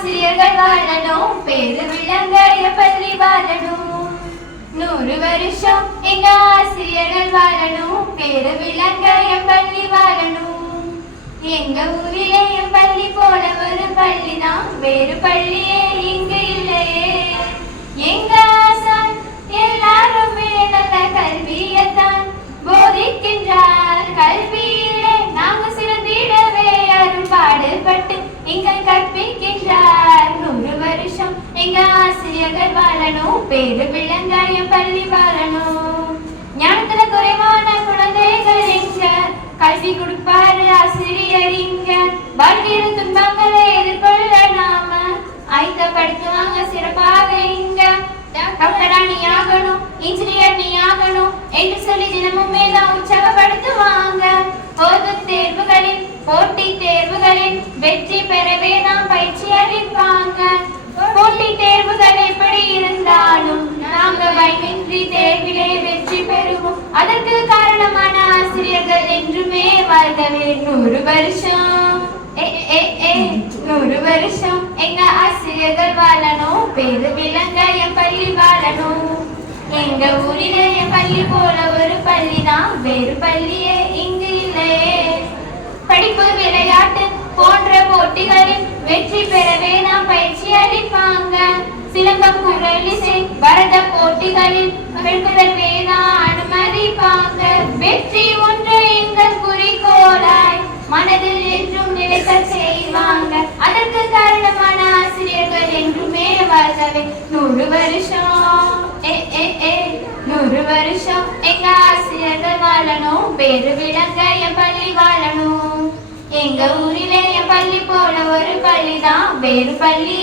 ஆசிரியர்கள் வாழணும், பேரு விளங்க என் பள்ளி வாழணும். 100 வருஷம் எங்க ஆசிரியர்கள் வாழணும், பேரு விளங்க என் பள்ளி வாழணும். எங்க ஊரிலே என் பள்ளி போல ஒரு பள்ளிதான், வேறு பள்ளியே இங்கு இல்லையே. எங்க ஆசான் எல்லாருமே நல்ல கல்வியத்தான் போதிக்கின்றார். கல்வியிலே நாங்க சிறந்திடவே அருள் பாடுபட்டு இங்க கற்பிக்கின்றார். 100 வருஷம் எங்க ஆசிரியர்கள் வாழணும், பேரு விளங்க என் பள்ளி வாழணும். ஞானத்துல குறைவான குழந்தைகள் எங்க கல்வி கொடுப்பாரு ஆசிரியர் இங்க. வாழ்க்கையில துன்பங்களை எதிர்கொள்ள நாம ஆயத்தப்படுத்துவாங்க சிறப்பாக இங்க. டாக்டரா நீ ஆகணும், இன்ஜினியர் நீ ஆகணும் என்று சொல்லி தினமுமே தான் உற்சாகப்படுத்துவாங்க. பொது தேர்வுகளில் போட்டி தேர்வுகளில் வெற்றி பெறவே நாம் பயிற்சி அளிப்பாங்க. போட்டி தேர்வுகள் எப்படி இருந்தாலும் நாங்க பயமின்றி தேர்விலே வெற்றி பெறுவோம். அதற்கு காரணமான ஆசிரியர்கள் என்றுமே வாழ்கவே. 100 வருஷம் 100 வருஷம் எங்க ஆசிரியர்கள் வாழணும், பேரு விளங்க என் பள்ளி வாழணும். எங்க ஊரிலே என் பள்ளி போல ஒரு பள்ளிதான், வேறு பள்ளியே இங்கு இல்லையே. படிப்பு விளையாட்டு போன்ற போட்டிகளில் வெற்றி பெறவே நாம் பயிற்சி அளிப்பாங்க. சிலம்பம் குரலிசை பரத போட்டிகளில் பெறுவதற்கே தான் அனுமதிப்பாங்க. வெற்றி ஒன்று எங்கள் குறிக்கோளாய் மனதில் என்றும் நிலைக்க செய்வாங்க. அதற்கு காரணமான ஆசிரியர்கள் என்றுமே வாழ்கவே. 100 வருஷம் 100 வருஷம் எங்க ஆசிரியர்கள் வாழணும், பேரு விளங்க என் பள்ளி வாழணும். எங்க ஊரிலே என் பள்ளி போல ஒரு பள்ளிதான், வேறு பள்ளி